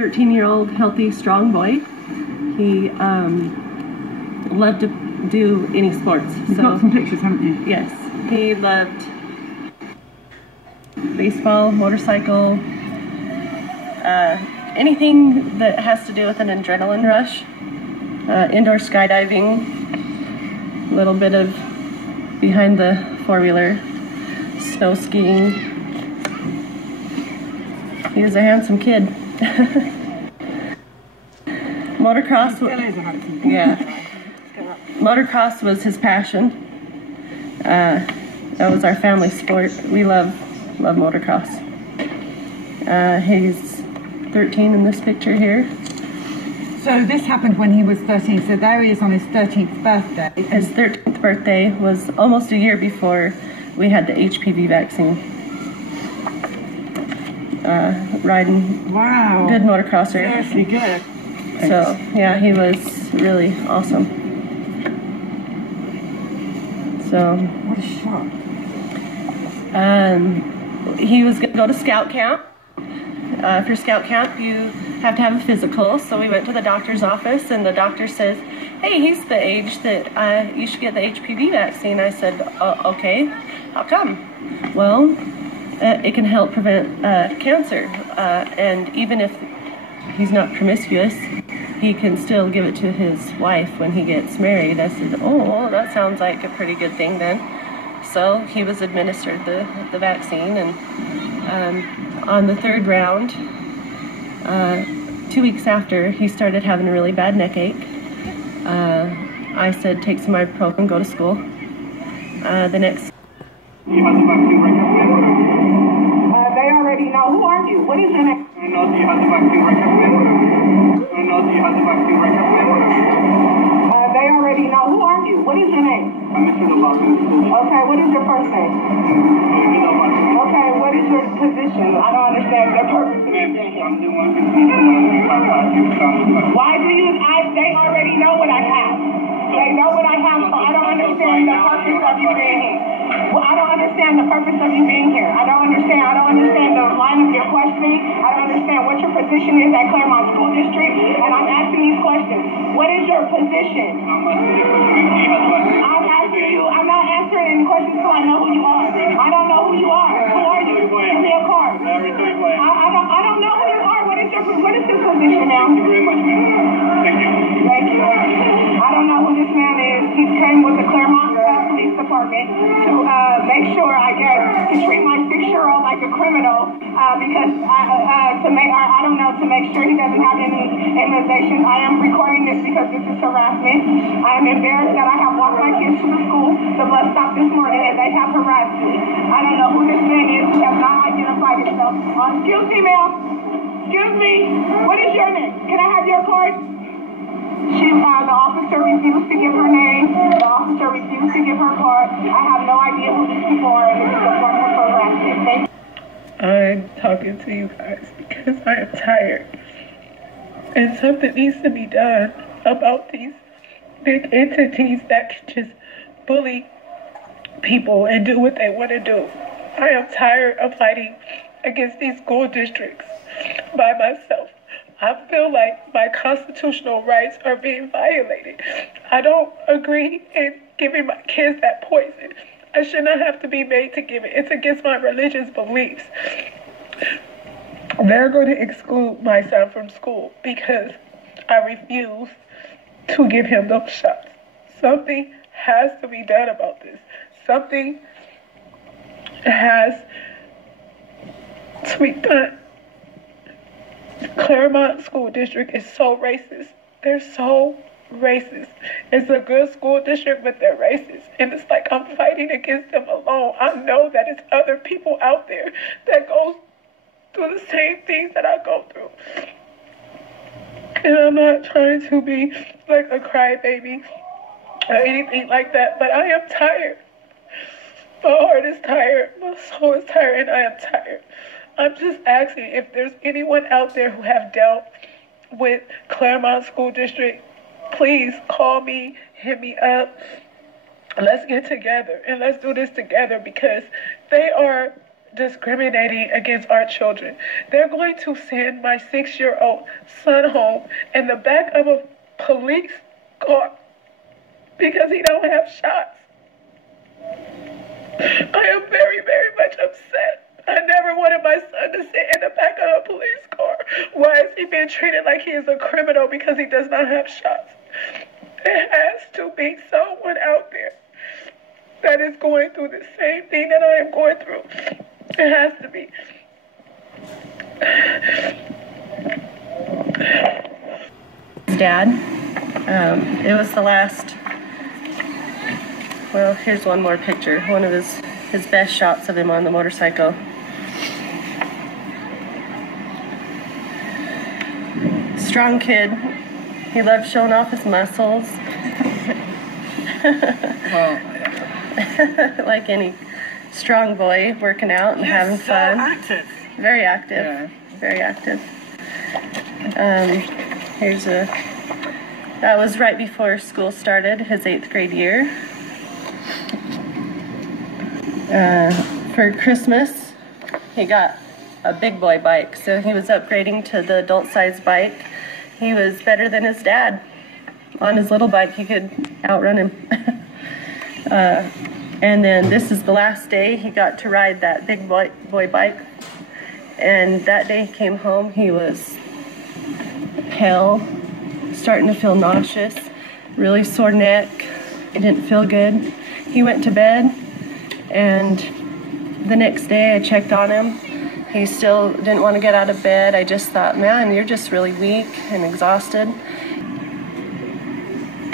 13-year-old healthy, strong boy. He loved to do any sports. You've got some pictures, haven't you? Yes. He loved baseball, motorcycle, anything that has to do with an adrenaline rush, indoor skydiving, a little bit of behind the four-wheeler, snow skiing. He was a handsome kid. Motocross, yeah. Motocross was his passion. That was our family sport. We love motocross. He's 13 in this picture here. So this happened when he was 13, so there he is on his 13th birthday. His 13th birthday was almost a year before we had the HPV vaccine. Riding, wow, good motocrosser. Seriously good. So yeah, he was really awesome. So what a shock. He was going to go to scout camp. For scout camp, you have to have a physical. So we went to the doctor's office, and the doctor says, "Hey, he's the age that you should get the HPV vaccine." I said, "Okay, how come?" "Well, it can help prevent cancer, and even if he's not promiscuous, he can still give it to his wife when he gets married." I said, "Oh, that sounds like a pretty good thing then." So he was administered the vaccine, and on the third round, 2 weeks after, he started having a really bad neck ache. I said, "Take some ibuprofen, go to school." The next... You have the vaccine record member. They already know. Who are you? What is your name? I know you have the vaccine record member. I know you have the vaccine record member. They already know. Who are you? What is your name? I'm Mr. Devasin. Okay, what is your first name? Okay, what is your position? I don't understand the purpose of your being here. I'm the one who... Why do you... they already know what I have. They know what I have, so I don't understand the purpose of you being here. Well, I don't understand the purpose of you being here. I don't understand the line of your questioning. I don't understand what your position is at Claremont School District, and I'm asking these questions. What is your position? I'm asking you. I'm not answering any questions until I know who you are. I don't know who you are. Who are you? Give me a card. I don't know who you are. What is your position now? Thank you very much, ma'am. Thank you. Thank you. I don't know who this man is. He came with the Claremont Police Department to make sure, I guess, to treat my 6-year-old like a criminal because to make sure he doesn't have any immunizations. I am recording this because this is harassment. I am embarrassed that I have walked my kids to the school, the bus stop this morning, and they have harassed me. I don't know who this man is. He has not identified himself. Excuse me, ma'am. Excuse me. What is your name? Can I have your card? The officer refused to give her name. The officer refused to give her card. I have no idea who these people are, and this is a form of harassment. Thank you. I'm talking to you guys because I am tired. And something needs to be done about these big entities that can just bully people and do what they want to do. I am tired of fighting against these school districts by myself. I feel like my constitutional rights are being violated. I don't agree in giving my kids that poison. I should not have to be made to give it. It's against my religious beliefs. They're going to exclude my son from school because I refuse to give him those shots. Something has to be done about this. Something has to be done. Claremont School District is so racist. They're so racist. It's a good school district, but they're racist. And it's like I'm fighting against them alone. I know that it's other people out there that go through the same things that I go through. And I'm not trying to be like a crybaby or anything like that, but I am tired. My heart is tired. My soul is tired, and I am tired. I'm just asking if there's anyone out there who have dealt with Claremont School District, please call me, hit me up. Let's get together and let's do this together because they are discriminating against our children. They're going to send my 6-year-old son home in the back of a police car because he don't have shots. I am very, very much upset. I never wanted my son to sit in the back of a police car. Why is he being treated like he is a criminal because he does not have shots? There has to be someone out there that is going through the same thing that I am going through. It has to be. Dad, it was the last, well, here's one more picture, one of his best shots of him on the motorcycle. Strong kid. He loved showing off his muscles. Well, like any strong boy, working out and having fun. Active. Very active. Yeah. Very active. That was right before school started, his 8th grade year. For Christmas, he got a big boy bike, so he was upgrading to the adult size bike. He was better than his dad. On his little bike, he could outrun him. And then this is the last day he got to ride that big boy bike. And that day he came home, he was pale, starting to feel nauseous, really sore neck. It didn't feel good. He went to bed, and the next day I checked on him. He still didn't want to get out of bed. I just thought, man, you're just really weak and exhausted.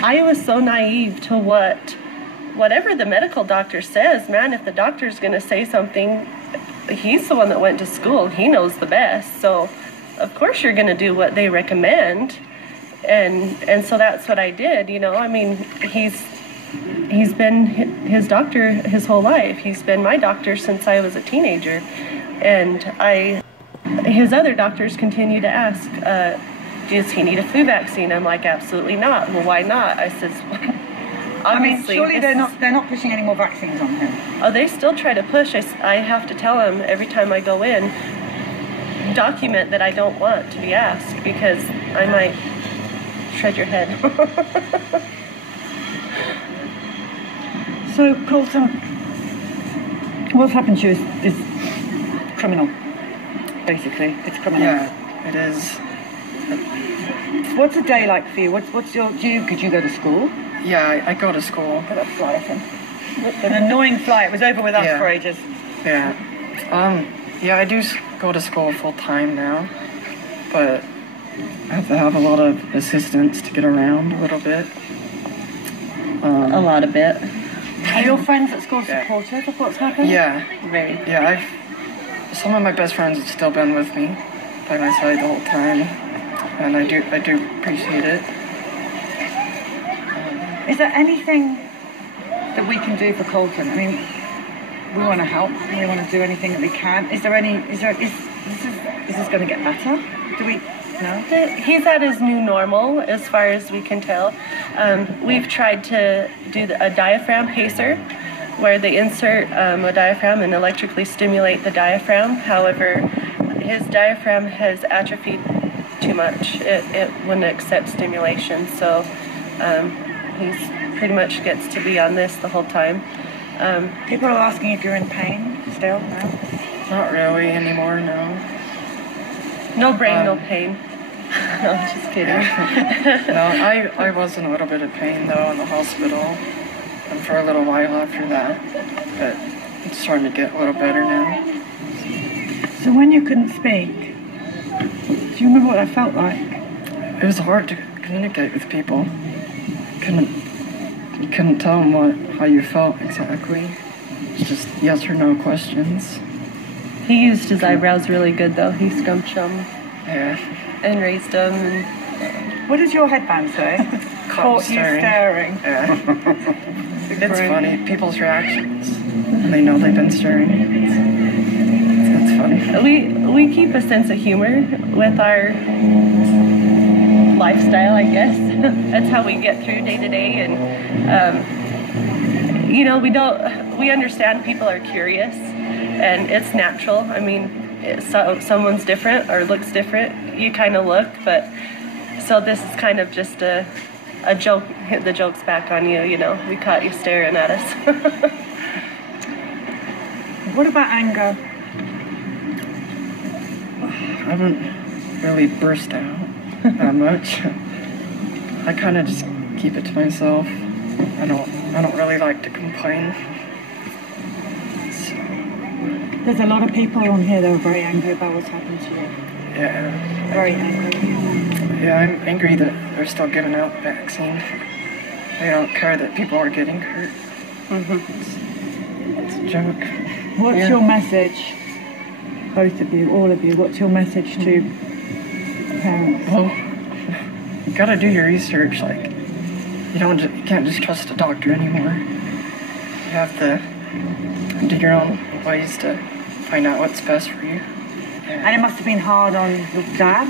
I was so naive to whatever the medical doctor says. Man, if the doctor's going to say something, he's the one that went to school. He knows the best. So, of course, you're going to do what they recommend. And so that's what I did. You know, I mean, he's been his doctor his whole life. He's been my doctor since I was a teenager. And his other doctors continue to ask, does he need a flu vaccine? I'm like, absolutely not. Well, why not? I said, obviously. I mean, surely they're not pushing any more vaccines on him. Oh, they still try to push. I have to tell him every time I go in, document that I don't want to be asked because I might shred your head. So, Colton, what's happened to you is criminal, basically. It's criminal. Yeah, it is. What's a day like for you? Could you go to school? Yeah, I go to school. Got that flight in. An annoying flight. It was over with us for ages. Yeah. Yeah, I do go to school full time now, but I have to have a lot of assistance to get around a little bit. A lot of it. Are your friends at school supportive of what's happened? Yeah. Very. Yeah, some of my best friends have still been with me by my side the whole time, and I do appreciate it. Is there anything that we can do for Colton? I mean, we want to help. We want to do anything that we can. Is this going to get better? Do we? No. He's at his new normal, as far as we can tell. We've tried to do a diaphragm pacer, where they insert a diaphragm and electrically stimulate the diaphragm. However, his diaphragm has atrophied too much. It wouldn't accept stimulation, so he's pretty much gets to be on this the whole time. People are asking if you're in pain still now. Not really anymore, no. No brain, no pain. No, just kidding. No, I was in a little bit of pain though in the hospital, and for a little while after that, but it's starting to get a little better now. So when you couldn't speak, do you remember what that felt like? It was hard to communicate with people. You couldn't tell them how you felt exactly. It's just yes or no questions. He used his eyebrows really good though. He scrunched them Yeah. and raised them. And What does your headband say? Caught you staring. Yeah. It's funny, people's reactions. And they know they've been staring. It's funny. We keep a sense of humor with our lifestyle, I guess. That's how we get through day to day. And, we understand people are curious. and it's natural. I mean, someone's different or looks different, you kind of look, but so this is kind of just a joke. The joke's back on you, you know. We caught you staring at us. What about anger? I haven't really burst out that much. I kind of just keep it to myself. I don't really like to complain. So, there's a lot of people on here that are very angry about what's happened to you. Yeah. Very angry. Yeah, I'm angry that they're still giving out the vaccine. They don't care that people are getting hurt. It's a joke. What's your message, both of you, all of you, what's your message to parents? Well, you gotta do your research. Like, you can't just trust a doctor anymore. You have to do your own ways to find out what's best for you. And it must have been hard on your dad.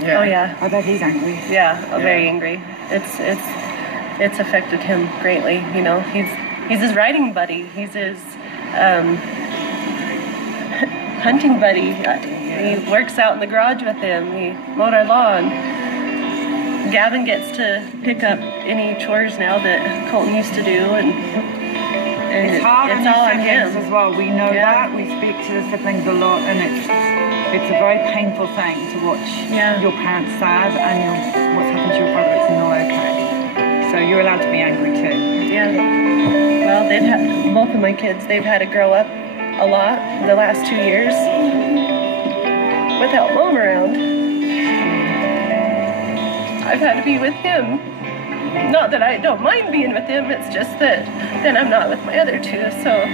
Yeah. Oh yeah. I bet he's angry. Yeah, very angry. It's affected him greatly. You know, he's his riding buddy. He's his hunting buddy. He works out in the garage with him. He mowed our lawn. Gavin gets to pick up any chores now that Colton used to do, and It's hard on it's your all on siblings him. as well. We know Yeah. that. We speak to the siblings a lot, and it's a very painful thing to watch your parents sad and what's happened to your brother. It's not okay. So you're allowed to be angry too. Yeah. Well, both of my kids, they've had to grow up a lot the last 2 years without Mom around. I've had to be with him. Not that I don't mind being with him, it's just that then I'm not with my other two. So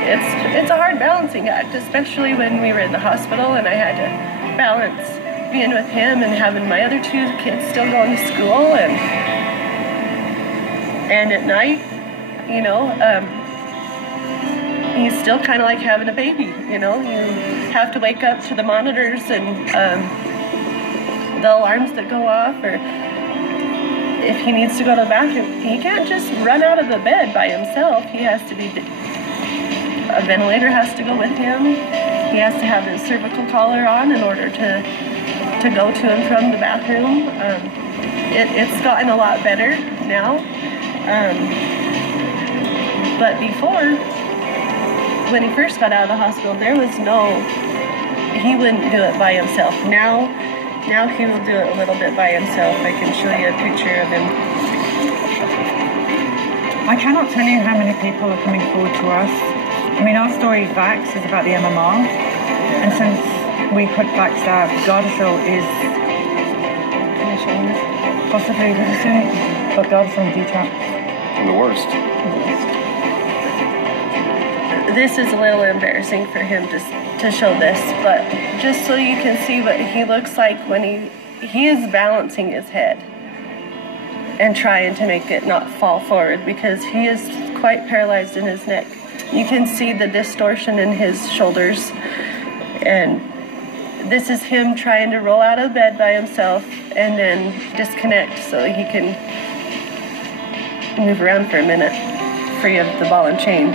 it's a hard balancing act, especially when we were in the hospital and I had to balance being with him and having my other two kids still going to school, and at night, you know, he's still kind of like having a baby, you know. You have to wake up to the monitors and the alarms that go off, or if he needs to go to the bathroom, he can't just run out of the bed by himself. He has to be, a ventilator has to go with him. He has to have his cervical collar on in order to go to and from the bathroom. It's gotten a lot better now. But before, when he first got out of the hospital, he wouldn't do it by himself. Now he will do it a little bit by himself. I can show you a picture of him. I cannot tell you how many people are coming forward to us. I mean, our story, VAXXED, is about the MMR. And since we put VAXXED out, Gardasil is possibly resistant, but Gardasil and detox. The worst. This is a little embarrassing for him to show this, but just so you can see what he looks like when he is balancing his head and trying to make it not fall forward, because he is quite paralyzed in his neck. You can see the distortion in his shoulders, and this is him trying to roll out of bed by himself and then disconnect so he can move around for a minute free of the ball and chain.